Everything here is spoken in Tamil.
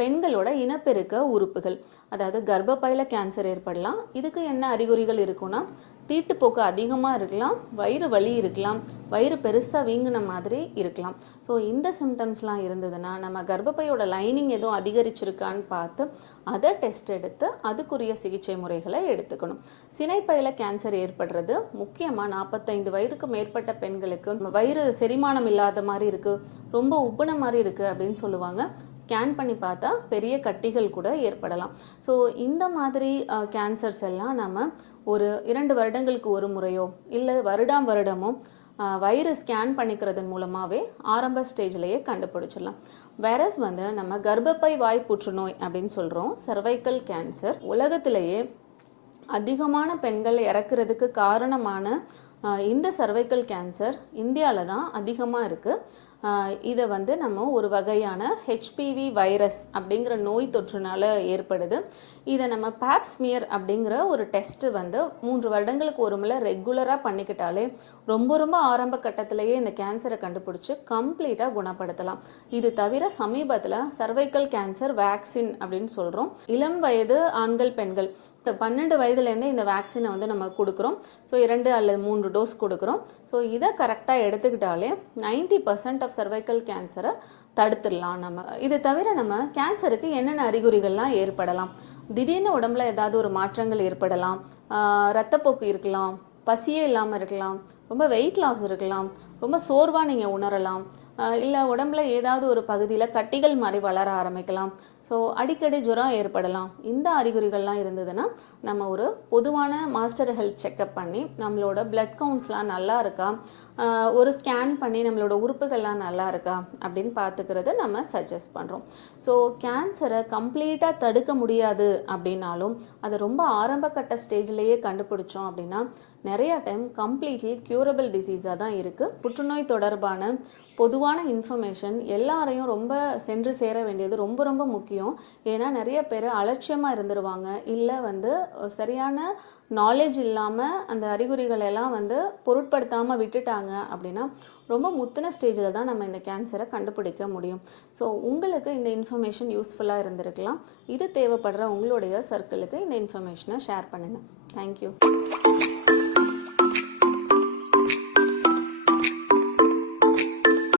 பெண்களோட இனப்பெருக்க உறுப்புகள், அதாவது கர்ப்பப்பையில் கேன்சர் ஏற்படலாம். இதுக்கு என்ன அறிகுறிகள் இருக்குன்னா, தீட்டுப்போக்கு அதிகமாக இருக்கலாம், வயிறு வலி இருக்கலாம், வயிறு பெருசாக வீங்கின மாதிரி இருக்கலாம். ஸோ இந்த சிம்டம்ஸ்லாம் இருந்ததுன்னா நம்ம கர்ப்பப்பையோட லைனிங் எதுவும் அதிகரிச்சிருக்கான்னு பார்த்து அதை டெஸ்ட் எடுத்து அதுக்குரிய சிகிச்சை முறைகளை எடுத்துக்கணும். சினைப்பையில் கேன்சர் ஏற்படுறது முக்கியமாக 45 வயதுக்கு மேற்பட்ட பெண்களுக்கு வயிறு செரிமானம் இல்லாத மாதிரி இருக்குது, ரொம்ப உப்புன மாதிரி இருக்குது அப்படின்னு சொல்லுவாங்க. ஸ்கேன் பண்ணி பார்த்தா பெரிய கட்டிகள் கூட ஏற்படலாம். ஸோ இந்த மாதிரி கேன்சர்ஸ் எல்லாம் நம்ம ஒரு 2 வருடங்களுக்கு ஒரு முறையோ இல்லை வருடமோ வயிறு ஸ்கேன் பண்ணிக்கிறதன் மூலமாகவே ஆரம்ப ஸ்டேஜ்லேயே கண்டுபிடிச்சிடலாம். வேறஸ் நம்ம கர்ப்பப்பை வாய் புற்றுநோய் அப்படின்னு சொல்கிறோம், சர்வைக்கல் கேன்சர். உலகத்திலேயே அதிகமான பெண்கள் இறக்குறதுக்கு காரணமான இந்த சர்வைக்கல் கேன்சர் இந்தியாவில் தான் அதிகமாக இருக்குது. இதை நம்ம ஒரு வகையான ஹெச்பிவி வைரஸ் அப்படிங்கிற நோய் தொற்றுனால ஏற்படுது. இதை நம்ம பேப்ஸ்மியர் அப்படிங்கிற ஒரு டெஸ்ட்டு 3 வருடங்களுக்கு ஒரு முறை ரெகுலராக பண்ணிக்கிட்டாலே ரொம்ப ஆரம்ப கட்டத்திலேயே இந்த கேன்சரை கண்டுபிடிச்சி கம்ப்ளீட்டாக குணப்படுத்தலாம். இது தவிர சமீபத்தில் சர்வைக்கல் கேன்சர் வேக்சின் அப்படின்னு சொல்கிறோம். இளம் வயது ஆண்கள் பெண்கள் 12 வயதுலேருந்தே இந்த வேக்சினை நம்ம கொடுக்குறோம். ஸோ 2 அல்லது 3 டோஸ் கொடுக்குறோம். ஸோ இதை கரெக்டாக எடுத்துக்கிட்டாலே 90% ஆஃப் சர்வைக்கல் கேன்சரை தடுத்துடலாம் நம்ம. இது தவிர நம்ம கேன்சருக்கு என்னென்ன அறிகுறிகள்லாம் ஏற்படலாம்? திடீர்னு உடம்புல ஏதாவது ஒரு மாற்றங்கள் ஏற்படலாம், இரத்தப்போக்கு இருக்கலாம், பசியே இல்லாமல் இருக்கலாம், ரொம்ப வெயிட் லாஸ் இருக்கலாம், ரொம்ப சோர்வாக நீங்கள் உணரலாம், இல்லை உடம்புல ஏதாவது ஒரு பகுதியில் கட்டிகள் மாதிரி வளர ஆரம்பிக்கலாம், ஸோ அடிக்கடி ஜுரம் ஏற்படலாம். இந்த அறிகுறிகள்லாம் இருந்ததுன்னா நம்ம ஒரு பொதுவான மாஸ்டர் ஹெல்த் செக்கப் பண்ணி நம்மளோட பிளட் கவுண்ட்ஸ்லாம் நல்லா இருக்கா, ஒரு ஸ்கேன் பண்ணி நம்மளோட உறுப்புகள்லாம் நல்லா இருக்கா அப்படின்னு பார்த்துக்கிறது நம்ம சஜஸ்ட் பண்ணுறோம். ஸோ கேன்சரை கம்ப்ளீட்டாக தடுக்க முடியாது அப்படின்னாலும் அதை ரொம்ப ஆரம்ப கட்ட ஸ்டேஜ்லேயே கண்டுபிடிச்சோம் அப்படின்னா நிறைய டைம் கம்ப்ளீட்லி க்யூரபிள் டிசீஸாக தான் இருக்குது. புற்றுநோய் தொடர்பான பொதுவான இன்ஃபர்மேஷன் எல்லாரையும் ரொம்ப சென்று சேர வேண்டியது ரொம்ப முக்கியம். ஏன்னா நிறைய பேர் அலட்சியமாக இருந்துருவாங்க, இல்லை சரியான நாலேஜ் இல்லாமல் அந்த அறிகுறிகள் எல்லாம் பொருட்படுத்தாமல் விட்டுட்டாங்க அப்படின்னா ரொம்ப முத்தின ஸ்டேஜில் தான் நம்ம இந்த கேன்சரை கண்டுபிடிக்க முடியும். ஸோ உங்களுக்கு இந்த இன்ஃபர்மேஷன் யூஸ்ஃபுல்லாக இருந்திருக்கலாம். இது தேவைப்படுற உங்களுடைய சர்க்கிளுக்கு இந்த இன்ஃபர்மேஷனை ஷேர் பண்ணுங்கள். தேங்க்யூ.